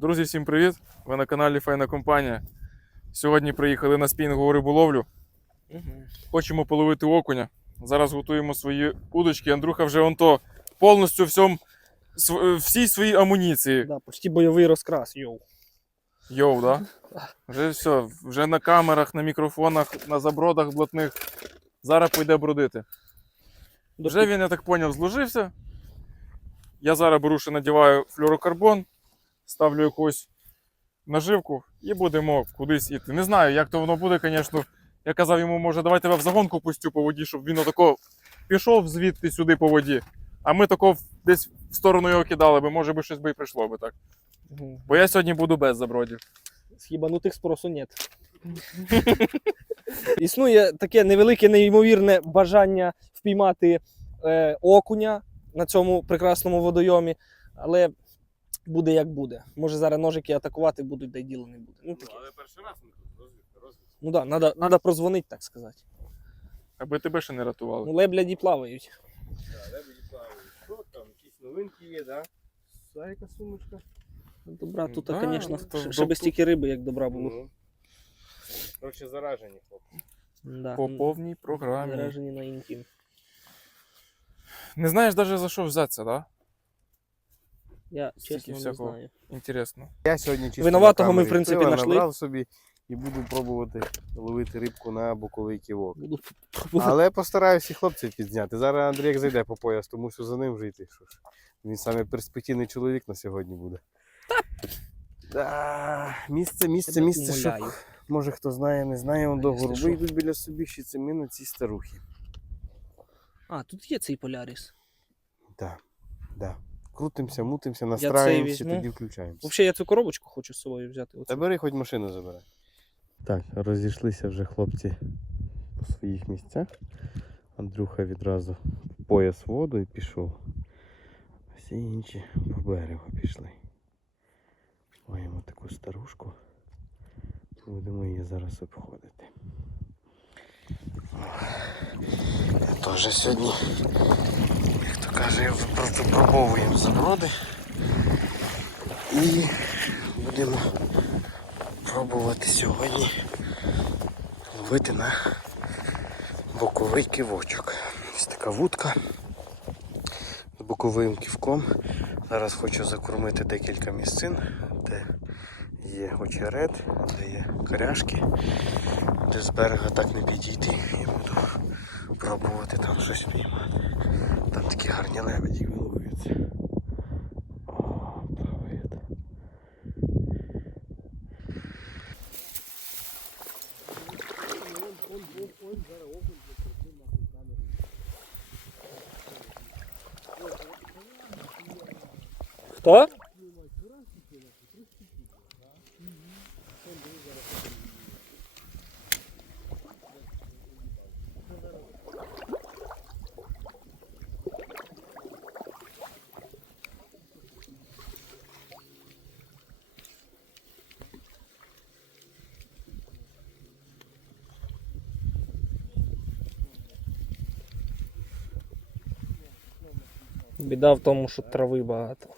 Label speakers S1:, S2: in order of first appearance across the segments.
S1: Друзі, всім привіт! Ви на каналі Файна Компанія. Сьогодні приїхали на спінгову риболовлю. Хочемо половити окуня. Зараз готуємо свої удочки. Андрюха вже он то повністю всьому, св- всій своїй амуніції.
S2: Да, почти бойовий розкрас, йоу.
S1: Йоу, да? Вже все, вже на камерах, на мікрофонах, на забродах блатних. Зараз пойде бродити. Вже він, я так поняв, зложився. Я зараз беру ще надіваю флюорокарбон, ставлю якусь наживку і будемо кудись іти. Не знаю, як то воно буде, звісно. Я казав йому, може, давай тебе в загонку пустю по воді, щоб він отако пішов звідти сюди по воді. А ми тако десь в сторону його кидали би, може би щось би і прийшло би так. Бо я сьогодні буду без забродів.
S2: З хібанутих спросу нет. Існує таке невелике, неймовірне бажання впіймати е, окуня на цьому прекрасному водойомі, але буде як буде. Може зараз ножики атакувати будуть, да й діло не буде. Ну, таке.
S1: але перший раз ми тут розвідка, розвідка.
S2: ну да, надо, надо прозвонити, так сказати.
S1: Аби тебе ще не рятували.
S2: Ну, лебляді плавають.
S3: Лебеді плавають. Що там? Якісь новинки є, да? Сайка сумочка.
S2: Добра, тут,
S1: Да,
S2: звісно,
S1: то
S2: ще без
S1: доб-
S2: стільки риби, як добра було.
S3: Ну. Коротше, заражені хлопці.
S2: Да.
S1: По повній програмі.
S2: Заражені на інтім.
S1: Не знаєш навіть за що взятися, да?
S2: Я чесно не
S1: всякого.
S2: знаю.
S1: Інтересно.
S3: Я сьогодні чисто
S2: Винуватого
S3: на
S2: ми, в принципі,
S3: пива
S2: нашли.
S3: набрав собі і буду пробувати ловити рибку на боковий ківок.
S2: Буду пробувати.
S3: Але постараюся і хлопців підзняти. Зараз Андрій як зайде по пояс, то мушу за ним вже йти. Що ж. Він саме перспективний чоловік на сьогодні буде. Да, місце, місце,
S2: Тебе
S3: місце, що може хто знає, не знає, он до
S2: якщо
S3: горби йдуть біля собі, ще це ми на цій старухі.
S2: А, тут є цей поляріс.
S3: Так, да. Крутимося, мутимося, настраюємося,
S2: візьму.
S3: тоді включаємося.
S2: Взагалі я цю коробочку хочу з собою взяти.
S3: Та бери, хоч машину забирай. Так, розійшлися вже хлопці по своїх місцях. Андрюха відразу пояс воду і пішов. Всі інші по берегу пішли. Маємо таку старушку. Будемо її зараз обходити. Я теж сьогодні, каже, випробовуємо заброди. І будемо пробувати сьогодні ловити на боковий кивочок. Ось така вудка з боковим ківком. Зараз хочу закормити декілька місцин, де є очерет, де є коряшки, де з берега так не підійти і буду пробувати там щось піймати. Там такі гарні лебеді виловуються. О, плавають.
S2: Хто? Біда в тому, що трави багато.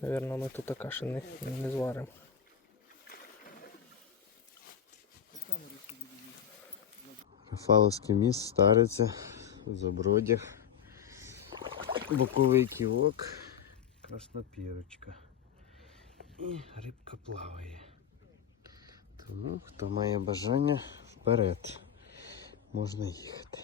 S2: Наверно, ми тут каші не, не зваримо.
S3: Фаловський міст стариться в забродях. Боковий ківок, краснопірочка. І рибка плаває. Тому хто має бажання вперед, можна їхати.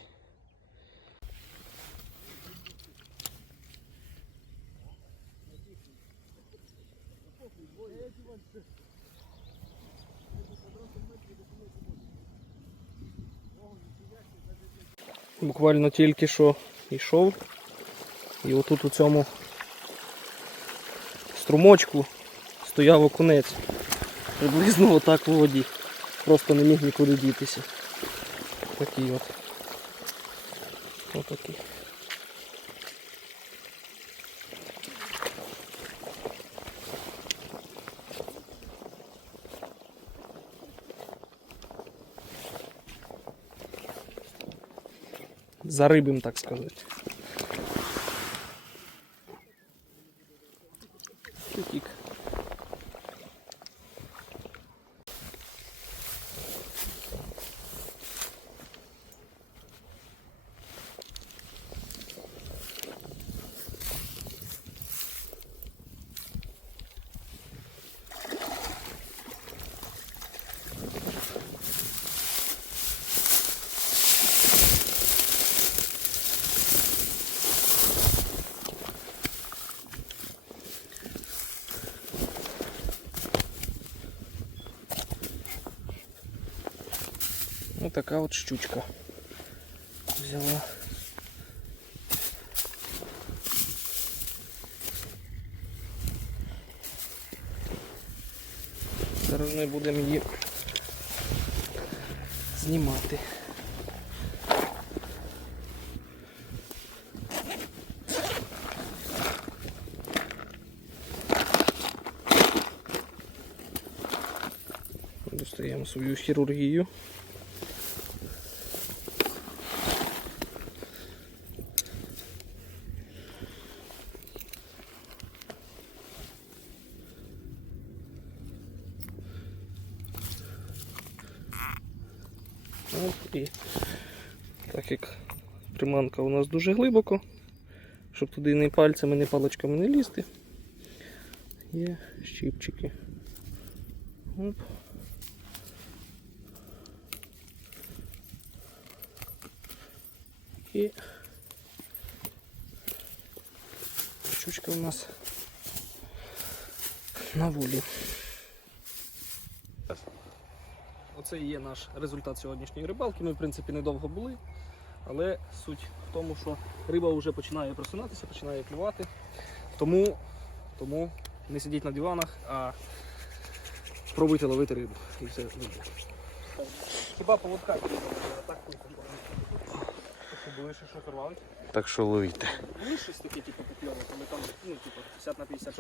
S2: Буквально тільки що йшов. І отут у цьому струмочку стояв окунець. Приблизно отак у воді. Просто не міг нікуди дітися. такий от. Отакий. Зарибим, так сказати. Чутік. Така от щучка. Взяла. Зараз ми будемо її знімати. Достаємо свою хірургію. От, і так як приманка у нас дуже глибоко, щоб туди ні пальцями, ні паличками не лізти, є щипчики. Оп. І щучка у нас на волі. Оце і є наш результат сьогоднішньої рибалки. Ми, в принципі, недовго були, але суть в тому, що риба вже починає просинатися, починає клювати. Тому, тому не сидіть на диванах, а пробуйте ловити рибу. І все вийде. Хіба поводка так були ще що порвали?
S3: Так що ловіть.
S2: Є щось таке, типу, покльовок, але там, ну, типу, 50 на 50.